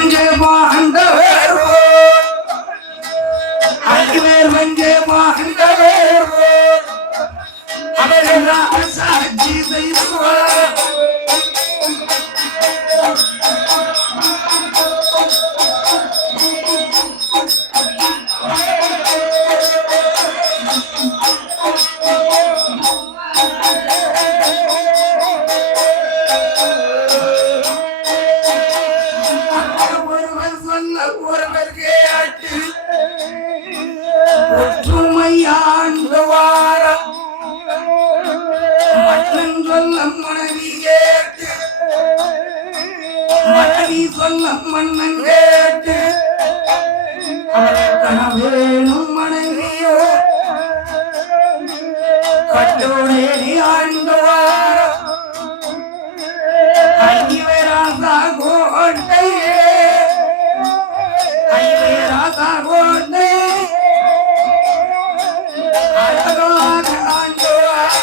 மஞ்ச மாண்டவர் அடிவேர் மஞ்ச மாண்டவர் அவர்கள் சாட்சி செய்வார் மன்னன் கேட்டு வேணும் மனைவியோ கட்டோடேடி ஆண்டுவார் ஐவேராசா கோட்டை ஐவேராசா கோட்டை அழகாக ஆண்டுவார்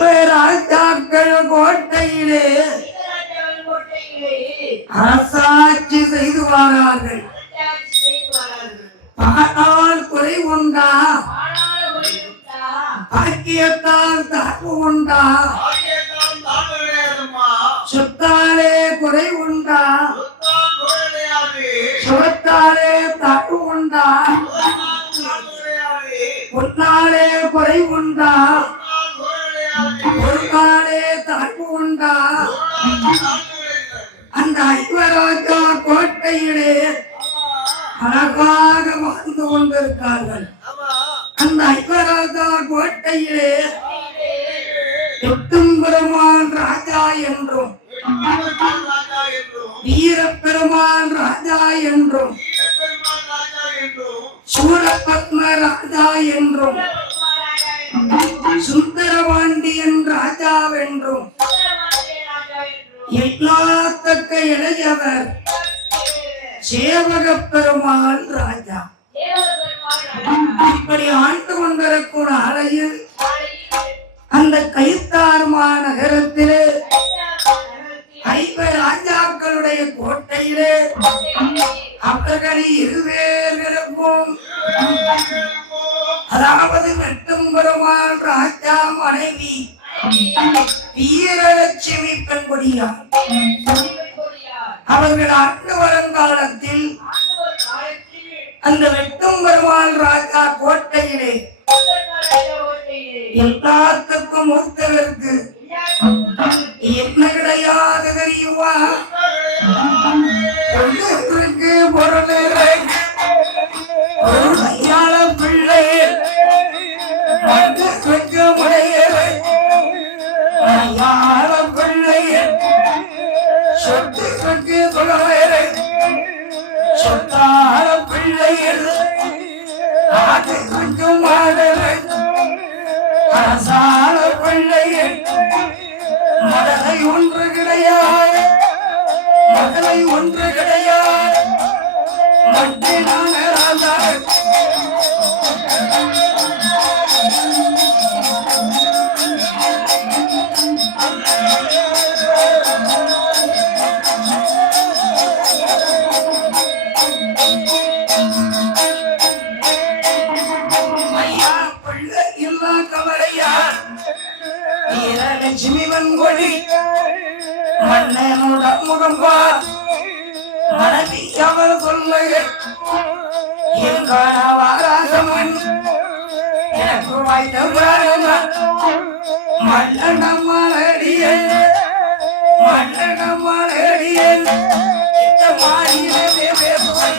ஐவராஜாக்கள் கோட்டையிலே அரசாட்சி செய்து வாரார்கள். பாடால் குறை உண்டா? பாக்கியத்தால் தாழ்வு உண்டா? சொத்தாலே குறை உண்டா? சுகத்தாலே தாழ்வு உண்டா? பொன்னாலே குறை உண்டா? பொருளாலே தாழ்வு உண்டா? அந்த ஐவராஜா கோட்டையிலே அழகாக வாழ்ந்து கொண்டிருக்கார்கள். அந்த ஐவராஜா கோட்டையிலே எட்டும்பெருமான் ராஜா என்றும் வீரப்பெருமான் ராஜா என்றும் சூரபத்ம ராஜா என்றும் சுந்தரபாண்டியன் ராஜாவென்றும் எல்லாத்தக்க இளையவர் சேவக பெருமாள் ராஜா இப்படி ஆண்டு கொண்டிருக்கும் ஆலையில் அந்த கைத்தார்மா நகரத்திலே ஐவர் ராஜாக்களுடைய கோட்டையிலே அவர்களை இருவேர்களுக்கும் அதாவது வெட்டும் பெருமாள் ராஜா மனைவி வீரலட்சுமி பெண்குடியார் அவர்கள் ஆண்டு வருங்காலத்தில் அந்த வெட்டும் பெருமாள் ராஜா கோட்டையிலே எல்லாத்துக்கும் மூத்தவருக்கு என்ன கிடையாது தெரியுமா? பொருள் கையாள பிள்ளை கையாள பிள்ளை சொத்துக்கு சொல்லுவேறு சொத்தாள பிள்ளைகள் அது கொஞ்சம் அரசாள பிள்ளைகள் மடலை ஒன்று கிடையாது மடலை ஒன்று கிடையாது மட்டினான ராஜா லட்சுமிவன்கொடி மன்னனோட முகம்பா மனதி அவர் சொல்லுக வாராசமன் எனக்கு வாய்த்த மன்னனமாடிய மன்னனமாடிய இந்த மாநிலே பேசுவாய்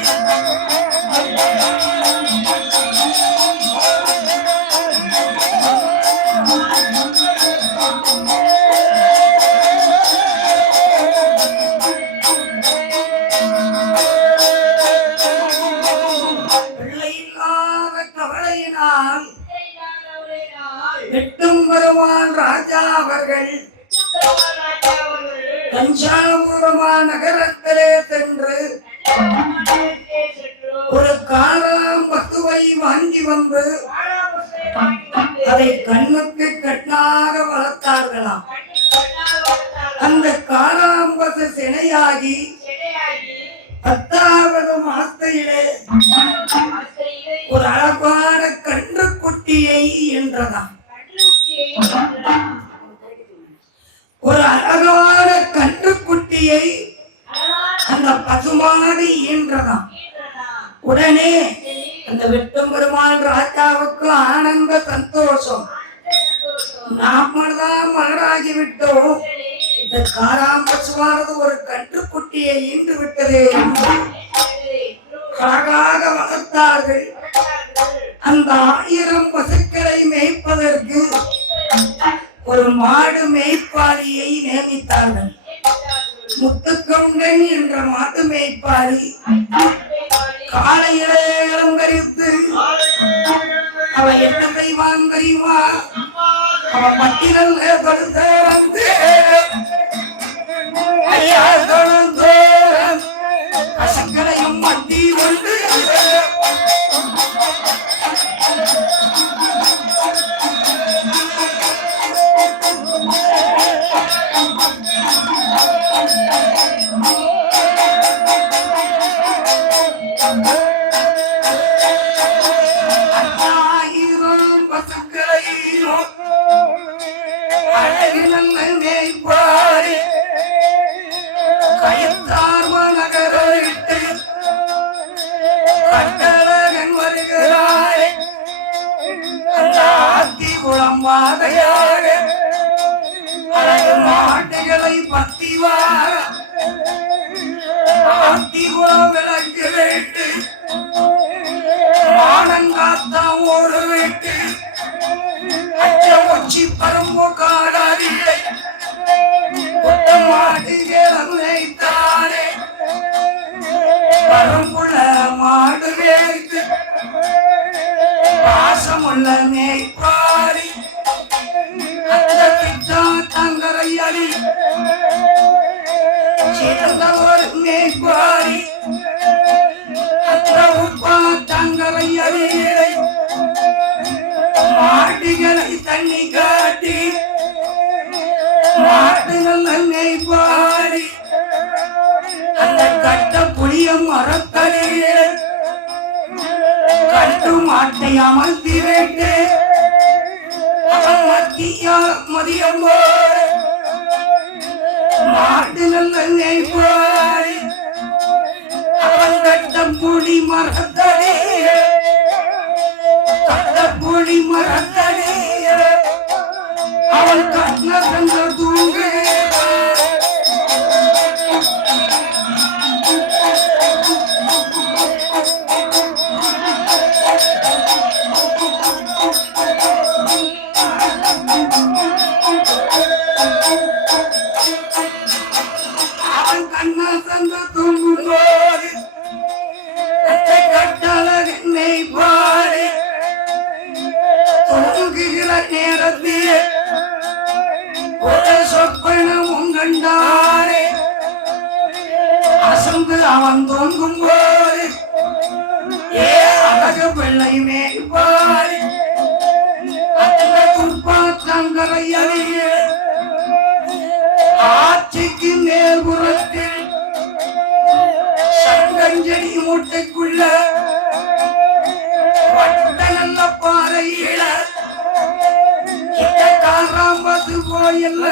வெட்டும் பெருமான் ராஜா அவர்கள் தஞ்சாவூரமா நகரத்திலே சென்று ஒரு காராம் பசுவை வாங்கி வந்து அதை கண்ணுக்கு கண்ணாக வளர்த்தார்களாம். அந்த காராம்பசு சினையாகி 10வது மாசத்திலே ஒரு அழகான கன்று குட்டியை என்றதாம். ஒரு அழகான கன்று குட்டியை அந்த பசுமாடு ஈன்றதாம். உடனே அந்த வெட்டும் பெருமாள் ராஜாவுக்கு ஆனந்த சந்தோஷம். நாமதான் மலராகி விட்டோம், இந்த காராம்பசுவானது ஒரு கன்றுக்குட்டியை ஈன்று விட்டதே என்று அழகாக வளர்த்தார்கள். அந்த 1000 பசுக்களை மேய்ப்பதற்கு ஒரு மாடு மேய்ப்பாளியை நியமித்தார்கள். முத்துக்கவுண்டன் என்ற மாடு மேய்ப்பாளி காலையிலே அலங்கரித்து அவ என்ன செய்வான் தெரியுமா? அவன் பட்டியல் வந்து பசுக்களையும் மட்டி கொண்டு மாட்டுகளை பத்தி வார விளக்கு விட்டு மானங்காத்தான் ஒரு விட்டு அச்சமொச்சி பரம்பு காடாதில்லை மாடுகிறானே பரம்புல மாடு வேய்த்து பாசமுள்ள மேய்ப்பாரி தங்கரையடி சேர்ந்த ஒரு மேய்ப்பாரி உப்பா தங்கரையடி மாட்டுகளை தண்ணி காட்டி மாட்டுகள் மேய்ப்பாரி அந்த கட்ட புளிய மரத்தடியே கட்டு மாட்டை அமர்த்தி விட்டு அவன் மதியம் மாட்டு நல்ல மேய்ப்பாரி அவன் கட்ட புளி மரத்தடியே கட்ட புளி மரத்தடியே அவன் கட்டின தங்க தூங்கு அவன் கண்ணா தங்க தூங்கும் போது கட்டழகை பாடி தூங்குகிற நேரத்தில் ஒரு சொப்பனமும் கண்டாரே. அசந்து அவன் தூங்கும் போது ஏ அழகு பிள்ளை மேய்ப்பாரி அந்த துப்பாக்கங்கரையே ஆட்சிக்கு மேல்புறத்தில் சங்கஞ்செடி மூட்டைக்குள்ள வட்ட நல்ல பாறையில காராம்பது போயில்ல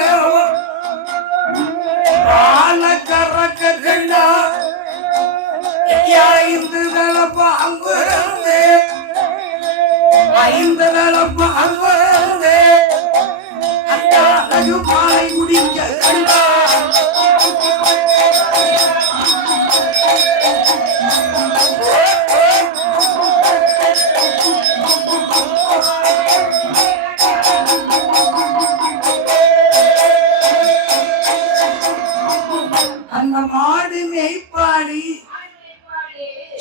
பால கறக்க கண்டா 5 தல பாம்பு 5 தல பாம்பு அந்த அழகு பாலை குடிக்க கண்டா அந்த மாடு மேய்ப்பாடி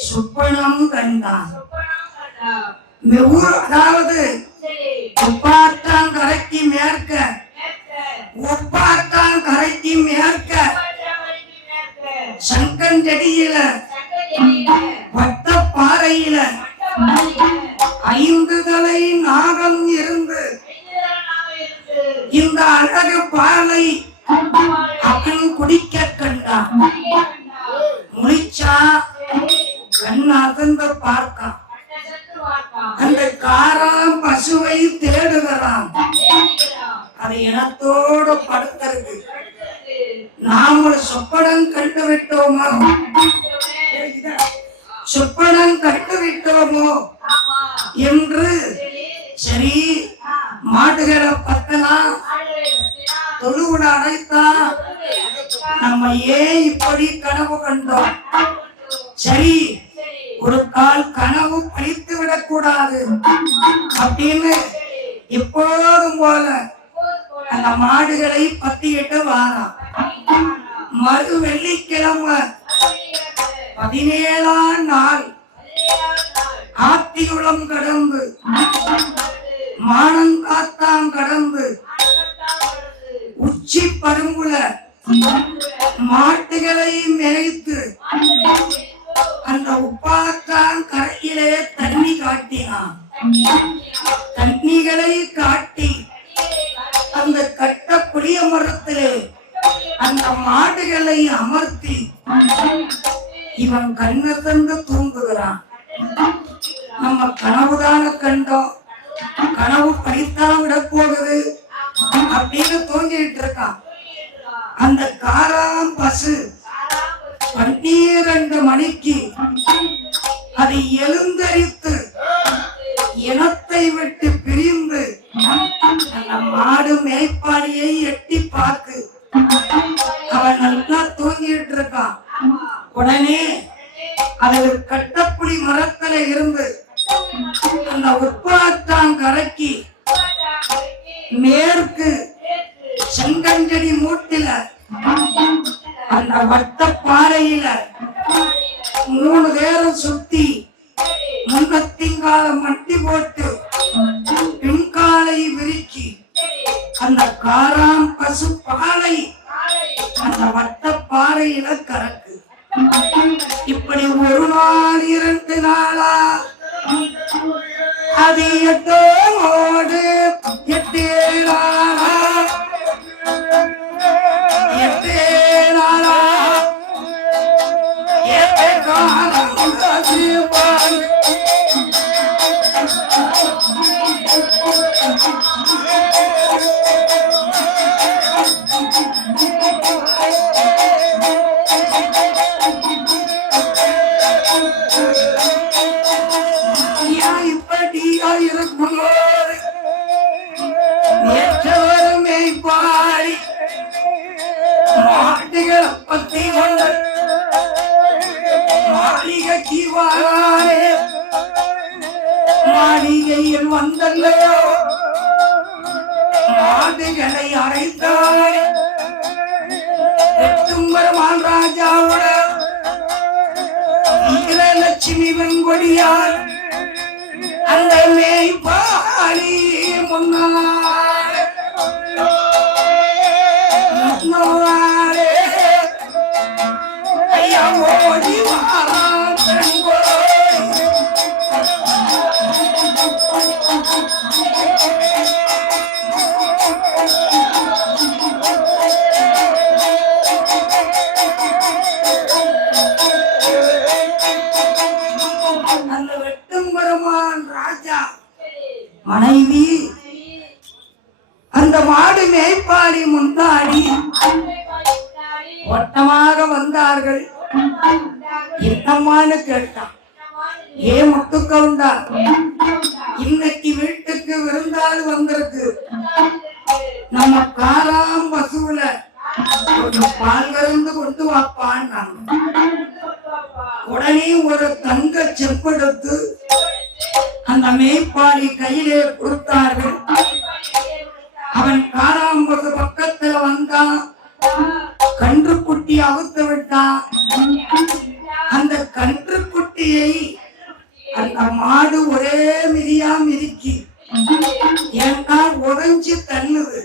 சுப்பனம் கண்டான். அதாவது துப்பாட்டாங்க தலை நாகம் இருந்து இந்த அழகு பாலை அவன் குடிக்க கண்டான். முடிச்சா கண் அசந்து பார்த்தான். அந்த காராம் பசுவை தேடுகிறான். அது இனத்தோடு படுத்திருக்கு. நாம் ஒரு சொப்பனம் கண்டு விட்டோமோ, சொப்பனம் கண்டு விட்டோமோ என்று சரி மாடுகளை பத்தலாம், தொழுவுட அடைத்தான். நம்ம ஏன் இப்படி கனவு கண்டோம்? சரி, ஒரு கால் கனவு பழித்து விடக்கூடாது அப்படின்னு எப்போதும் போல அந்த மாடுகளை பத்திக்கிட்டு வாராம். மறு வெள்ளிக்கிழமை 17ஆம் நாள் ஆத்திகுளம் கடந்து மானங்காத்தான் கடந்து உச்சி பரும்புல மாட்டுகளை மேய்த்து அந்த உப்பாத்தான் கரையிலே தண்ணி காட்டினான். தண்ணிகளை காட்டி அந்த கட்ட புளிய மரத்திலே அந்த மாடுகளை அமர்த்தி இவன் கண்ணை தந்து தூங்குகிறான். நம்ம கனவுதான கண்டோம், கனவு பழித்தான் விட போகுது அப்படின்னு தூங்கிட்டு இருக்கான். அந்த காராம் பசு 12 மணிக்கு அது எழுந்தரித்து இனத்தை விட்டு பிரிந்து அந்த மாடு மேய்ப்பாடியை எட்டி பார்த்து அவன் நல்லா தூங்கிட்டு இருக்கான். உடனே அதில் கட்டப்புளி மரத்துல இருந்து அந்த உப்பாத்தான் கரைக்கு மேற்கு செங்கஞ்சடி மூட்டில அந்த வட்ட பாறையில 3 பேரும் சுத்தி முன்னத்திங்கால மட்டி போட்டு பின்காலை விரிக்கி அந்த காராம் பசு பாலை அந்த வட்ட பாறையில கறக்கு. இப்படி ஒரு நாள் 2 நாளா அது 8 நாளா 8 நாளா 8 காலம் இப்படியா இருக்கும் நேற்றவருமே பாடி மாட்டுகளை பத்தி கொண்டு மாளிகைக்கு வாழாரே மாளிகையில் வந்தல்லையோ மாடுகளை அரைத்தாரே எட்டும்பெருமான் ராஜாவோட வீரலட்சுமி வெங்கொடியார் அந்த மேய்ப்பாடி முன்னாரே ஐயா ஓடி அந்த வெட்டும்பெருமான் ராஜா மனைவி அந்த மாடு மேய்ப்பாடி முன்னாடி வட்டமாக வந்தார்கள். என்னம்மான்னு கேட்டான். ஏ முத்துக்கவுண்டா, இன்னைக்கு வீட்டுக்கு விருந்தாள் வந்திருக்கு, நம்ம காராம் பசுவுல கொஞ்சம் பால் கறந்து கொண்டு வாப்பான்னு. உடனே ஒரு தங்க செப்பெடுத்து அந்த மேய்ப்பாடி கையிலே கொடுத்தார்கள். அவன் காராம்பது பக்கத்துல வந்தான். கன்றுக்குட்டி அவுத்து விட்டான். அந்த கன்றுக்குட்டியை அந்த மாடு ஒரே மிதியா மிதிக்கி ஏன்னா உடைஞ்சு தள்ளுது.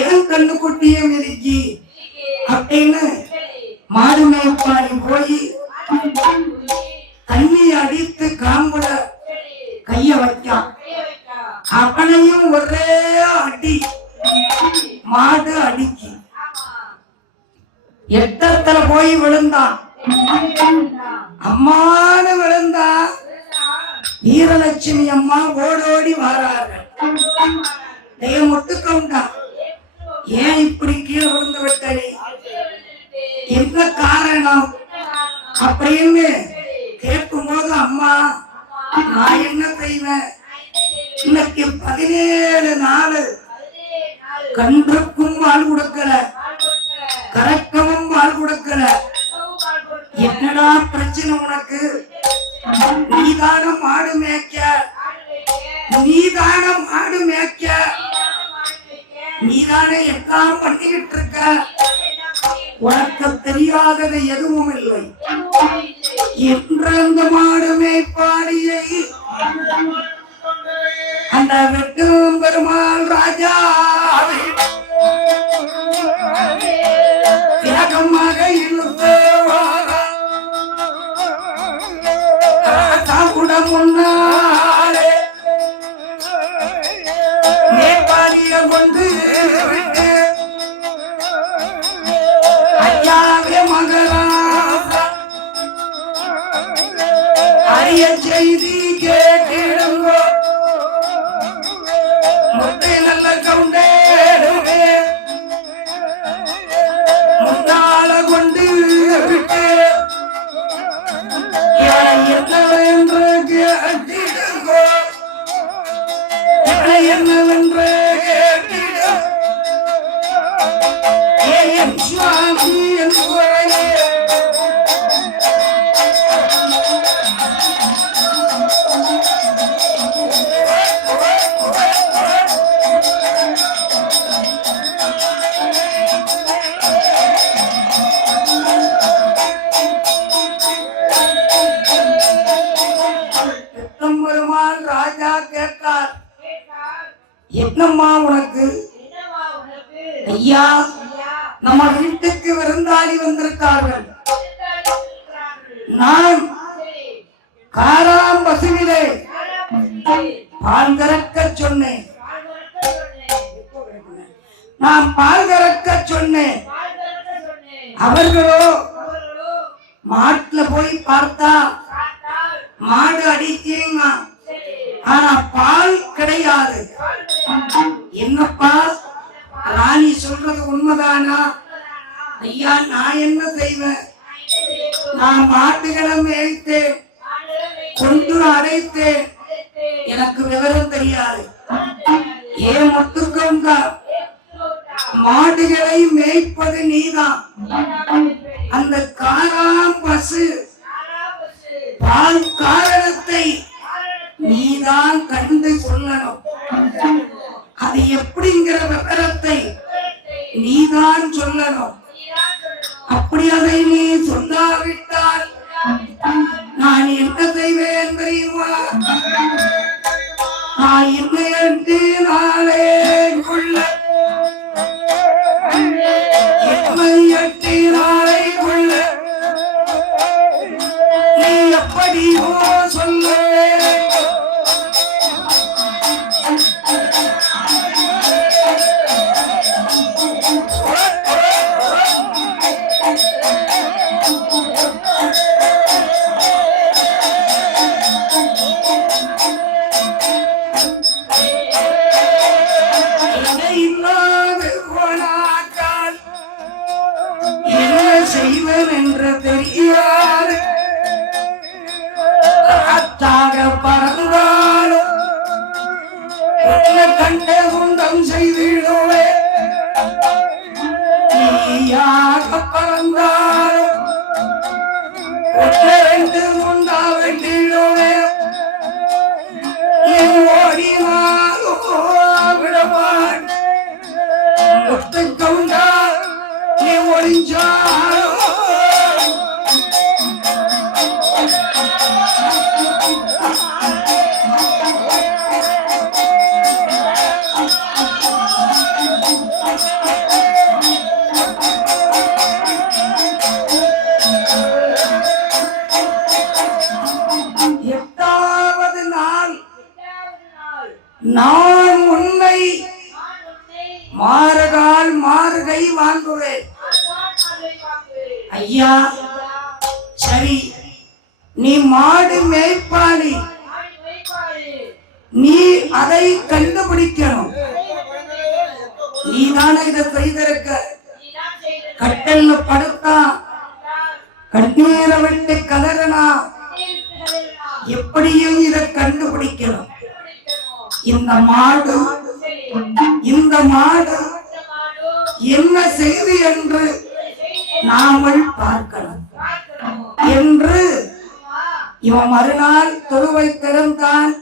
ஏன் கன்றுக்குட்டிய மிதிக்கி அப்படின்னு மாடு மேய்ப்பாடி போய் தண்ணி அடித்து காம்புல கைய வைக்க அவனையும் ஒரே அடி மாடு அடிக்கு எட்டத்துல போய் விழுந்தான். அம்மானு விழுந்தா வீரலட்சுமி அம்மா ஓடோடி வாரார்கள். முட்டுக்கவுண்டா ஏன் இப்படி கீழே விழுந்து விட்டனே, என்ன காரணம் அப்படின்னு கேட்கும் போது, அம்மா நான் என்ன செய்வேன், இன்னைக்கு 17 நாள் கன்றுக்கும் வாழ் கொடுக்கல, கரைக்கவும் வாழ் கொடுக்கல, என்னடா பிரச்சனை உனக்கு, நீதான மாடு மேய்க்க, நீதான மாடு மேய்க்க, நீதானே எல்லாம் பண்ணிக்கிட்டு இருக்க, உனக்கு தெரியாதது எதுவும் இல்லை என்ற அந்த மாடு மேய்ப்பாடியை அந்த வெட்டும் பெருமாள் ராஜா தியாகமாக கூட முன்னாலே மேற்பாடிய கொண்டு விட்டு ஐயாவே மகராசா அரிய செய்தி கேட்டிடுங்கோ, முட்டை நல்ல கவுண்டேடுவே முன்னால கொண்டு விட்டு என்னவென்று கேட்டிடுங்கோ, என்னவென்று கேட்டிடு ஏன் சுவாமி என்று ராஜா கேட்டார், என்னம்மா உனக்கு? ஐயா, நம்ம வீட்டுக்கு விருந்தாளி வந்திருக்கார்கள், நான் காராம் பசுவிலே பால் கறக்க சொன்னேன், நான் பால் கறக்க சொன்னேன், அவர்களோ மாட்டுல போய் பார்த்தா மாடு அடிக்கீங்க, ஆனா பால் கிடையாது. என்னப்பா ராணி சொல்றது உண்மைதானா? ஐயா, நான் என்ன செய்வேன், நான் மாட்டுகளை மேய்த்தேன், கொண்டு அடைத்தேன், எனக்கு விவரம் தெரியாது. ஏன் முத்துக்கவுண்டா, மாடுகளை மேய்ப்பது நீதான், அந்த காராம் பசு பால் காரணத்தை நீதான் கண்டு சொல்லணும், அது எப்படிங்கிற விவரத்தை நீதான் சொல்லணும். அப்படி அதை நீ சொல்லாவிட்டால் நான் என்ன செய்வேன் தெரியுமா? நான் இன்னையன்று நாளே கொள்ள, இன்னையன்று நாளை கொள்ள நீ எப்படியோ சொல்லுவே. செய்வன் என்ற தெரியாது, அத்தாக பறந்தாலும் கண்ட குண்டம் செய்திடுவே, நீயாக பறந்தாலும் 2 குண்டா வெட்டிடுவே, ஓடினாலும் விடமாட்டேன், முத்துக்கவுண்டா நீ ஒளிஞ்சாலும் நான் உன்னை மாறுகால் மாறுகை வாங்குவேன். ஐயா சரி, நீ மாடு மேய்ப்பாளி, நீ அதை கண்டுபிடிக்கணும். நீதானே இதை செய்திருக்க. கட்டல்ல படுத்தா கண்ணீரை விட்டு கதறனா, எப்படியும் இதை கண்டுபிடிக்கணும். இந்த மாடு என்ன செய்தி என்று நாமல் பார்க்கணும் என்று இவன் மறுநாள் தொழுவை திறந்தான்.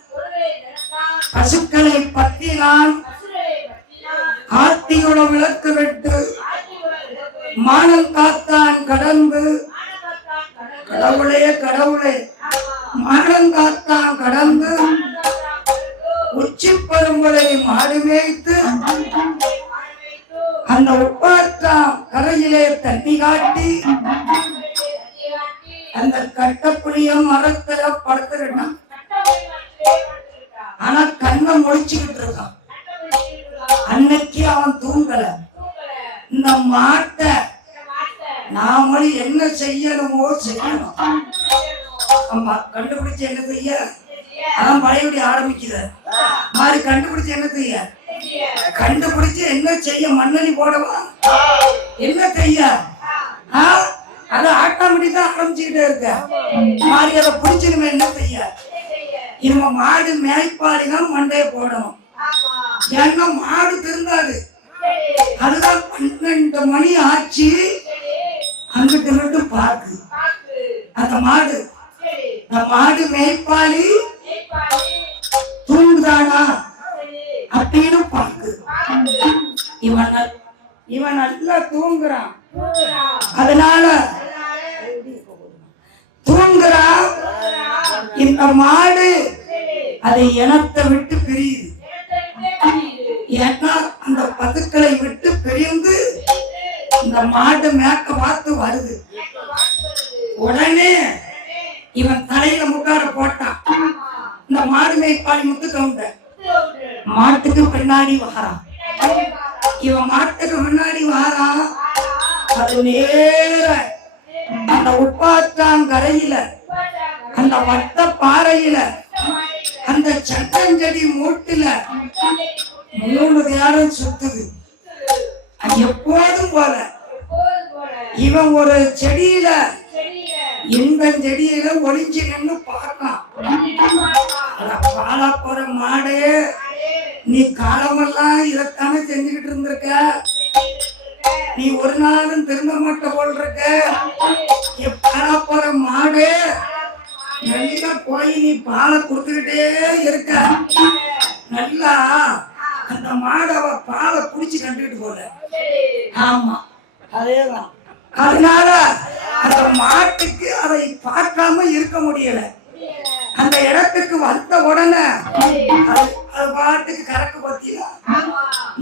பசுக்களை பற்றினான். ஆர்த்தியோட விளக்கு விட்டு மானம் காத்தான். கடந்து கடவுளே கடவுளே மானம் காத்தான். கடந்து உச்சி பரும்பலை மாடு மேய்த்து அந்த உப்பாற்றாம் கரையிலே தண்ணி காட்டி அந்த கட்டப்புளிய மரத்துல படுத்துக்கிட்டான். ஆனா கண்ணை முடிச்சுக்கிட்டு இருக்கான். அன்னைக்கு அவன் தூங்கல. இந்த மாட்டை நாமளும் என்ன செய்யணுமோ செய்யணும். ஆமா, கண்டுபிடிச்சு என்ன செய்ய, அதான் பழையபடி ஆரம்பிக்குது மாதிரி. கண்டுபிடிச்சு என்ன செய்ய, கண்டுபிடிச்சு என்ன செய்ய, மண்ணலி போடவா, என்ன செய்ய, அதை ஆட்டாமட்டி தான் ஆரம்பிச்சுக்கிட்டே இருக்க மாதிரி. அதை பிடிச்சிருமே என்ன செய்ய, இவங்க மாடு மேய்ப்பாடிதான் மண்டையை போடணும். ஏன்னா மாடு திருந்தாது. அதுதான் 12 மணி ஆச்சு. அங்கிட்டு இங்கிட்டு பார்க்கு அந்த மாடு. இந்த மாடு மேய்ப்பாளி தூங்குதானா அப்படின்னு பார்க்கு. இவன் நல்லா தூங்குறான். அதனால தூங்குறான். இந்த மாடு அதை இனத்தை விட்டு பிரியுது. ஏன்னா அந்த பதுக்களை விட்டு பிரிந்து இந்த மாடு மேக்க பார்த்து வருது. உடனே இவன் தலையில முக்கார போட்டான். இந்த மாடு மேய்ப்பாளி முத்து கவுண்ட மாட்டுக்கு பின்னாடி வாரான். இவன் மாட்டுக்கு முன்னாடி வாரான். அது நேர அந்த உப்பாத்தாங்கரையில அந்த வட்ட பாறையில அந்த சட்டஞ்செடி மூட்டுல 3 நேரம் சுத்துது. எப்போதும் போல இவன் ஒரு செடியில, இந்த செடியில ஒளிஞ்சு நின்று பார்க்கலாம். பாலா போற மாடு, நீ காலமெல்லாம் இதைத்தானே செஞ்சுக்கிட்டு இருந்திருக்க. நீ ஒரு நாளும் திரும்ப மாட்ட போல் இருக்க. பாலா போற மாடு நல்லா போய் நீ பாலை கொடுத்துக்கிட்டே இருக்க. நல்லா அந்த மாடு அவ பாலை குடிச்சு கண்டுகிட்டு போல. ஆமா, அதேதான். அதனால அந்த மாட்டுக்கு அதை பார்க்காம இருக்க முடியல. அந்த இடத்துக்கு வந்த உடனே அது பாட்டுக்கு கறக்கு பத்தியா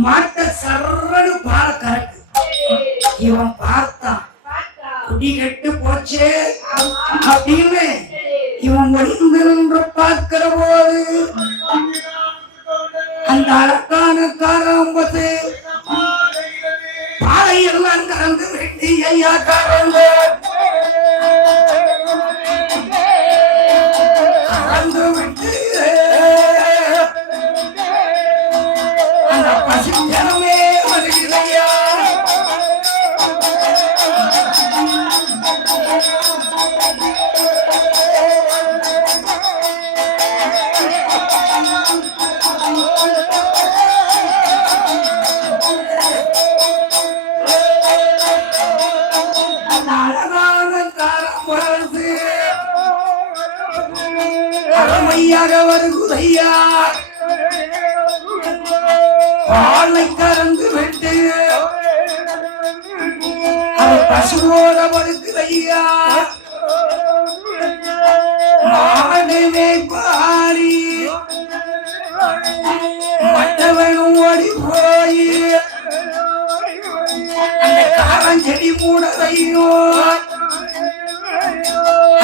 மாட்டை சர்வனு பாலை கறக்கு. இவன் பார்த்தான், குடி கெட்டு போச்சு அப்படின்னு இவன் ஒளிந்து நின்று பார்க்கிற போது அந்த அழகான காராம்பது பாலை எல்லாம் கறந்து வெட்டி ஐயா கறந்து விட்டு அந்த பசுத்தனமே வருகிறையா. அறமையாக வருகுதையா, பாலை கறந்து விட்டு அது பசுவோட வருகுதையா. மாடுமே பாரி மற்றவனும் ஓடி போய் அந்த காரஞ்செடி மூடதையோ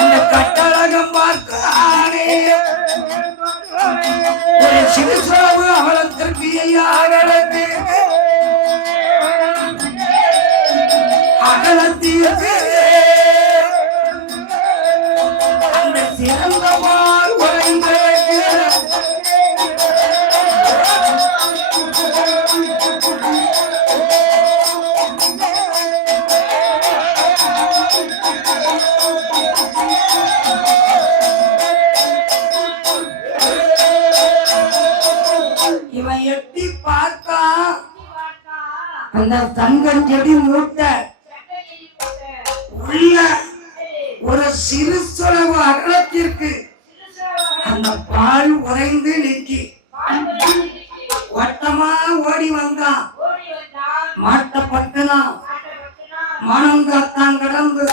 அந்த கட்டழகம் பார்க்கானே ஒரு சிறுசாவு அகலத்திற்கு அந்த சிறந்தவாள் உறைந்து இவன் எட்டி பார்த்தா அந்த தங்கஞ்செடி மூட்டை உள்ள ஒரு சிறு சொலவு அகலத்திற்கு அந்த பால் உறைந்து நிற்கி வட்டமா ஓடி வந்தான். மாட்டப்பட்டனா மனம் காத்தான் கடந்து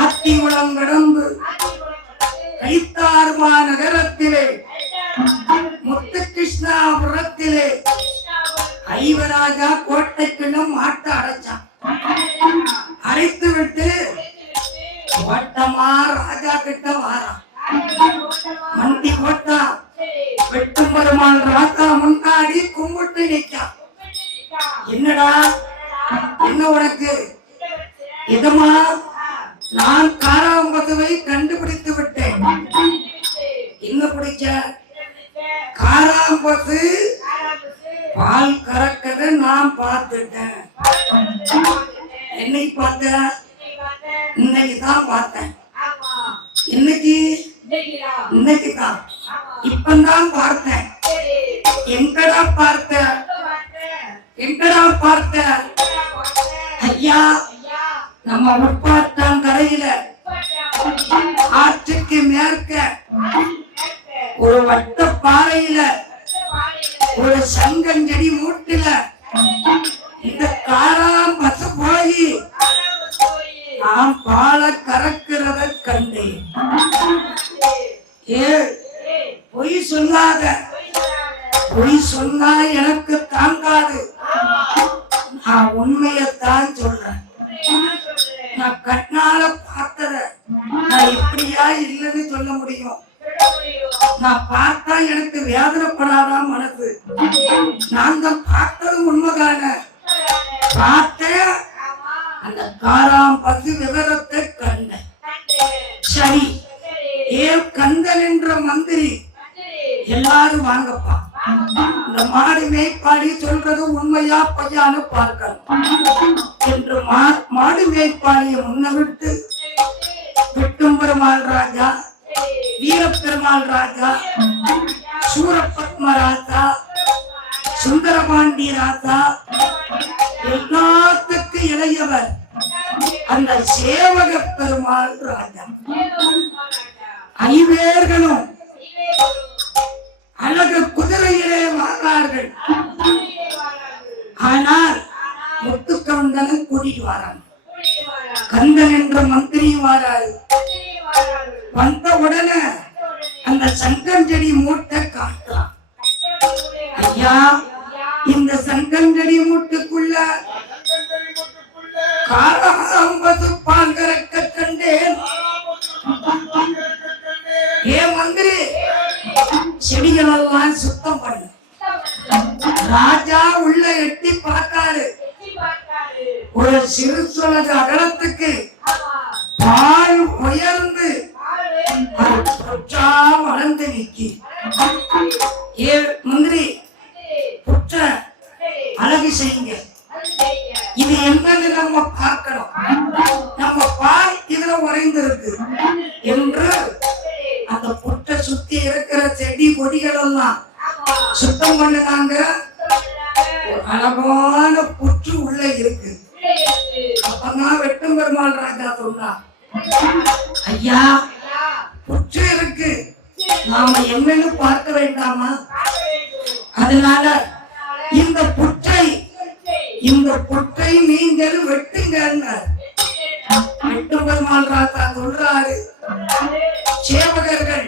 ஆத்திகுளம் கடந்து கைத்தார்மா நகரத்திலே முத்துகிருஷ்ணாபுரத்திலே ஐவராஜா கோட்டைக்குள்ளும் மாட்ட அடைச்சான். அழைத்து விட்டு வட்டமா ராஜா கிட்ட வாரான். மண்டி போட்டா வெட்டும் பெருமாள் ராஜா முன்னாடி கும்பிட்டு நிற்கான். என்னடா என்ன உனக்கு இதமா? நான் காராம்பசுவை கண்டுபிடித்து விட்டேன். என்ன பிடிச்ச? காராம்பசு பால் கறக்கத நான் பார்த்துட்டேன். என்னைக்கு பார்த்த? இன்னைக்கு தான் பார்த்தேன். இன்னைக்கு இன்னைக்கு தான் இப்பதான் பார்த்தேன். எங்கடா பார்த்த? எங்கடா பார்த்த? ஐயா நம்ம உப்பாட்டான் கரையில ஆற்றுக்கு மேற்க ஒரு வட்ட பாறையில ஒரு சங்கஞ்செடி மூட்டில இந்த காராம் பசு போய் நான் பாலை கறக்கிறத கண்டேன். ஏ பொய் சொல்லாத. பொய் சொன்னா எனக்கு தாங்காது. நான் உண்மையத்தான் சொல்றேன். நான் கண்ணால பார்த்தத நான் இப்படியா இல்லைன்னு சொல்ல முடியும். நான் பார்த்தா எனக்கு வேதனைப்படாதான் மனசு. நான் தான் பார்த்தது உண்மைதான. பார்த்தேன் அந்த காராம் பசு விவரத்தை கண்டேன். சரி, ஏ கந்தன் என்ற மந்திரி எல்லாரும் வாங்கப்பா. இந்த மாடு மேய்ப்பாடி சொல்றது உண்மையா பொய்யான்னு பார்க்கணும் என்று மாடு மேய்ப்பாடியை முன்ன விட்டு வெட்டும் பெருமாள் ராஜா, வீரப்பெருமாள் ராஜா, சூரபத்ம ராஜா, சுந்தரபாண்டி ராஜா, எல்லாத்துக்கு இளையவர் அந்த சேவக பெருமாள் ராஜா. ஐவேர்களும் அழகு குதிரையிலே வாரார்கள். ஆனால் முத்துக்கந்தனை கூட்டிட்டு வராங்க. கந்தன் என்ற மந்திரியும் வாராரு. வந்த உடனே அந்த சங்கஞ்செடி மூட்டை காட்டுறான். ஐயா, இந்த சங்கஞ்செடி மூட்டுக்குள்ள காராம்பசு பால் கறக்க கண்டேன். ஏ மந்திரி, செடிகளெல்லாம் சுத்தம் பண்ணு. ராஜா உள்ள எட்டி பார்த்தாரு. ஒரு சிறு சொலது அகலத்துக்கு பால் உயர்ந்து வளர்ந்து நிற்கி. ஏ மந்திரி, புற்ற அழகு செய்யுங்க. இது என்னன்னு நம்ம பார்க்கணும். நம்ம பால் இதுல உறைந்திருக்கு என்று அந்த புற்றை சுத்தி இருக்கிற செடி கொடிகள் எல்லாம் சுத்தம் பண்ணினாங்க. அழகான புற்று உள்ள இருக்கு. அப்பதான் வெட்டும் பெருமாள் ராஜா சொன்னா, ஐயா புற்று இருக்கு, நாம என்னன்னு பார்க்க வேண்டாமா? அதனால இந்த புற்றை நீங்கள் வெட்டுங்க. வெட்டும் பெருமாள் ராஜா சொல்றாரு. சேவகர்கள்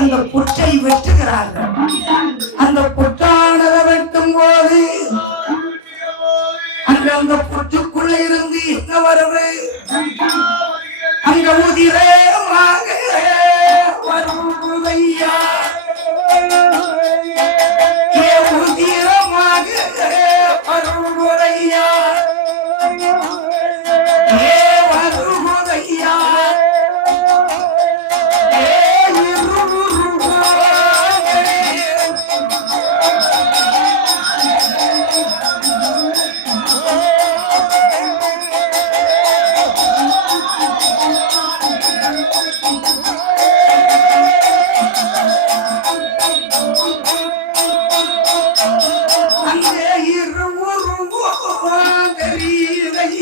அந்த புற்றை வெட்டுகிறார்கள். அந்த புற்றானதை வெட்டும் போது அந்த புற்றுக்குள்ள இருந்து என்ன வருது? அங்க உதிரமாக வருவையா, உதிரம்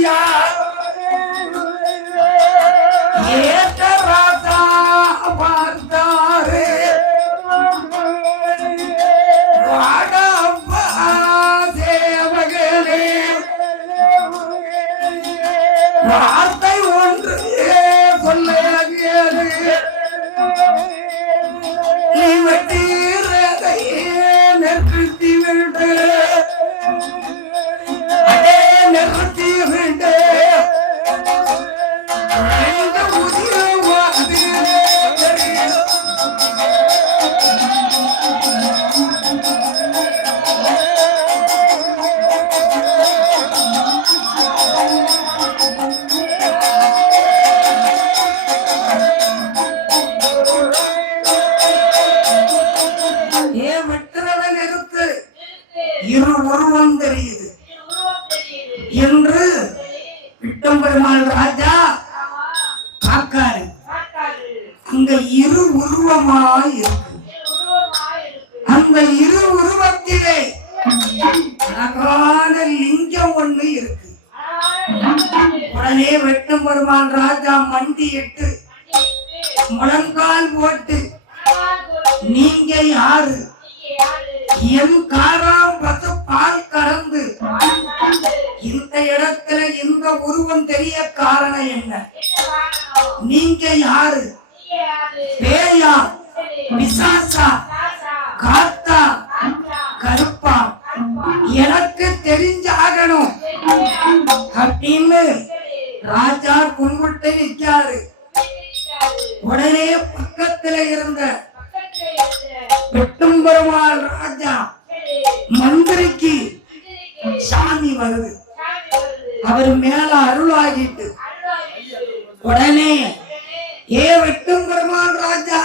ஐயா ஏற்ற ராசா பார்த்தாரு வாடப்பா சேவகனே வார்த்தை ஒன்று சொல்லுகிறது நீ வெட்டீரதையே நிறுத்தி விடு அதே நிறுத்தி விடு இரு உருவம் தெரியுது என்று விட்டம்பெருமாள் ராஜா காக்காரு அங்க இரு உருவமாய் இருக்கு அந்த இரு உருவத்திலே அழகான லிங்கம் ஒண்ணு இருக்கு உடனே வெட்டம்பெருமாள் ராஜா மண்டியிட்டு முழங்கால் போட்டு நீங்க யாரு என் காராம் பசு பால் கறந்து இந்த இடத்துல இந்த உருவம் தெரிய காரணம் என்ன நீங்க யாரு பேயா பிசாசா காத்தா கருப்பா எனக்கு தெரிஞ்சாகணும் அப்படின்னு ராஜா கும்பிட்டு நிற்காரு உடனே பக்கத்துல இருந்த வெட்டம்பெருமாள் ராஜா மந்திரிக்கு சாமி வருது அவர் மேல அருளாகிட்டு உடனே ஏ வெட்டம்பெருமாள் ராஜா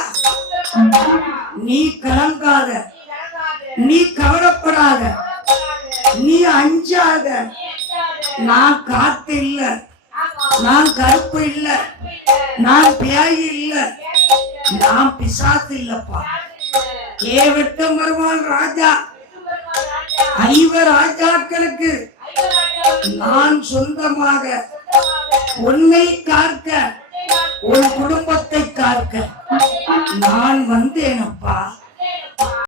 நீ கலங்காத நீ கவலைப்படாத நீ அஞ்சாத நான் காத்து இல்ல நான் கருப்பு இல்ல நான் பேய் இல்ல நான் பிசாசு இல்லப்பா ஏ வெட்டம்பெருமாள் ராஜா ஐவர் ராஜாக்களுக்கு நான் சொந்தமாக உன்னை காக்க உன் குடும்பத்தை காக்க நான் வந்தேனப்பா